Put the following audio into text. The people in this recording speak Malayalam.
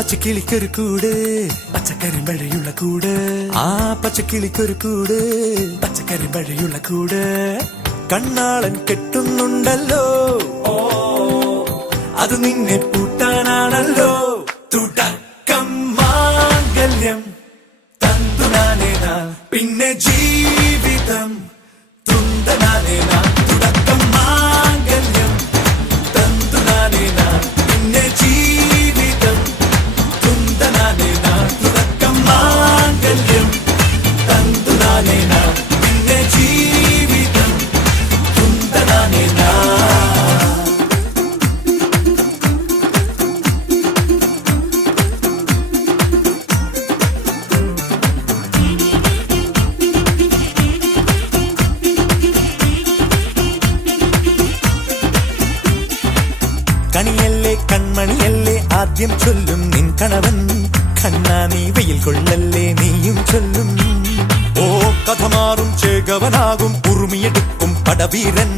പച്ചക്കിളിക്കൊരു കൂട് പച്ചക്കരിമ്പഴയുള്ള കൂട് ആ പച്ചക്കിളിക്കൊരു കൂട് പച്ചക്കരിമ്പഴയുള്ള കൂട് കണ്ണാളൻ കെട്ടുന്നുണ്ടല്ലോ അത് നിന്നെ പൂട്ടാനാണല്ലോ തുടക്കം മാംഗല്യം തന്തുനാനേനാ പിന്നെ ജീവിതം തുന്തനാനേനാ തുടക്കം മാംഗല്യം തന്തുനാനേനാ പിന്നെ ജീവിതം തുന്തനാനേനാ തുടക്കം മാംഗല്യം തന്തുനാനേനാ പിന്നെ ജീവിതം തുന്തനാനേനാ കണിയല്ലേ കൺമണിയല്ലേ ആദ്യം ചൊല്ലും നിൻ കണവൻ കണ്ണാ നീ വെയിൽ കൊള്ളല്ലേ നീയും ചൊല്ലും ഓ കഥ മാറും ചേകവനാകും ഉറുമിയെടുക്കും പടവീരൻ